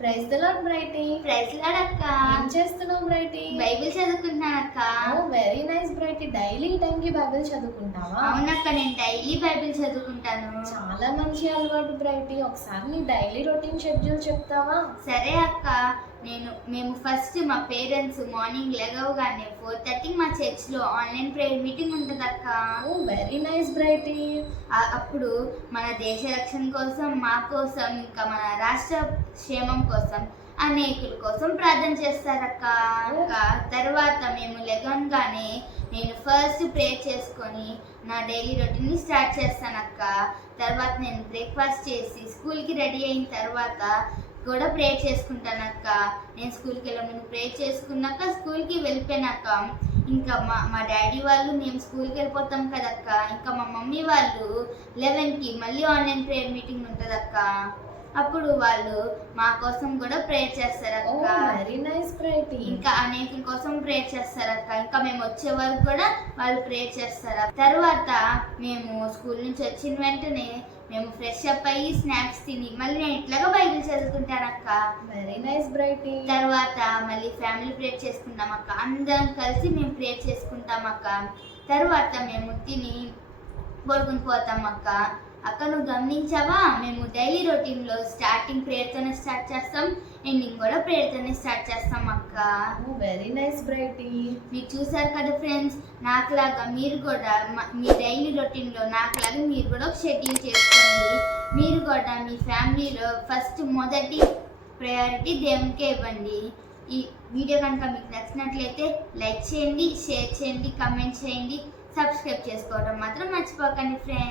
Praise the lord Brighty. Praise lord అక్క. ఏం చేస్తున్నావు బ్రైటీ? బైబిల్ చదువుకుంటున్నాను అక్క. Oh very nice Brighty. Daily ఈ టైంకి బైబిల్ చదువుకుంటావా? అవునక్క, నేను డైలీ బైబిల్ చదువుకుంటాను. చాలా మంచి అలవాటు బ్రైటీ. ఒకసారి నీ డైలీ రొటీన్ షెడ్యూల్ చెప్తావా? సరే అక్క. మేము ఫస్ట్ మా పేరెంట్స్ మార్నింగ్ లేవగానే 4:30 మా చర్చ్లో ఆన్లైన్ ప్రేయర్ మీటింగ్ ఉంటుంది అక్క. Oh very nice బ్రైటీ. అప్పుడు మన దేశ రక్షణ కోసం, మా కోసం, ఇంకా మన రాష్ట్ర క్షేమం కోసం, అనేకుల కోసం ప్రార్థన చేస్తారక్క. తర్వాత మేము లెగంగానే నేను ఫస్ట్ ప్రేయర్ చేసుకొని నా డైలీ రొటీన్ని స్టార్ట్ చేస్తానక్క. తర్వాత నేను బ్రేక్ఫాస్ట్ చేసి స్కూల్కి రెడీ అయిన తర్వాత కూడా ప్రేయర్ చేసుకుంటానక్క. నేను స్కూల్కి వెళ్ళే ముందు ప్రేయర్ చేసుకున్నాక స్కూల్కి వెళ్ళిపోయినాక ఇంకా మా డాడీ వాళ్ళు మేము స్కూల్కి వెళ్ళిపోతాం కదక్క. ఇంకా మా మమ్మీ వాళ్ళు 11కి మళ్ళీ ఆన్లైన్ ప్రేయర్ మీటింగ్ ఉంటుందక్క. అప్పుడు వాళ్ళు మా కోసం కూడా ప్రేయర్ చేస్తారక్క. Very nice Brighty. ఇంకా అనేకుల కోసం ప్రేయర్ చేస్తారక్క. ఇంకా మేము వచ్చే వరకు కూడా వాళ్ళు ప్రేయర్ చేస్తారు. తర్వాత మేము స్కూల్ నుంచి వచ్చిన వెంటనే మేము ఫ్రెష్ అప్ అయ్యి స్నాక్స్ తిని మళ్ళీ నేను ఇట్లాగా బైబిల్ చదువుకుంటానక్క. Very nice Brighty. తర్వాత మళ్ళీ ఫ్యామిలీ ప్రేయర్ చేసుకుంటాం అక్క. అందరం కలిసి మేము ప్రేయర్ చేసుకుంటాం అక్క. తర్వాత మేము తిని పడుకుని పోతాం అక్క. అక్క నువ్వు గమనించావా, మేము డైలీ రొటీన్లో స్టార్టింగ్ ప్రేయర్తోనే స్టార్ట్ చేస్తాం, ఎండింగ్ కూడా ప్రేయర్తోనే స్టార్ట్ చేస్తాం అక్క. Very nice Brighty. మీరు చూసారు కదా ఫ్రెండ్స్, నాకులాగా మీరు కూడా మీ డైలీ రొటీన్లో నాకులాగా మీరు కూడా ఒక షెడ్యూల్ చేసుకోండి. మీరు కూడా మీ ఫ్యామిలీలో ఫస్ట్ మొదటి ప్రయారిటీ దేవునికే ఇవ్వండి. ఈ వీడియో కనుక మీకు నచ్చినట్లయితే లైక్ చేయండి, షేర్ చేయండి, కమెంట్ చేయండి, సబ్స్క్రైబ్ చేసుకోవడం మాత్రం మర్చిపోకండి ఫ్రెండ్స్.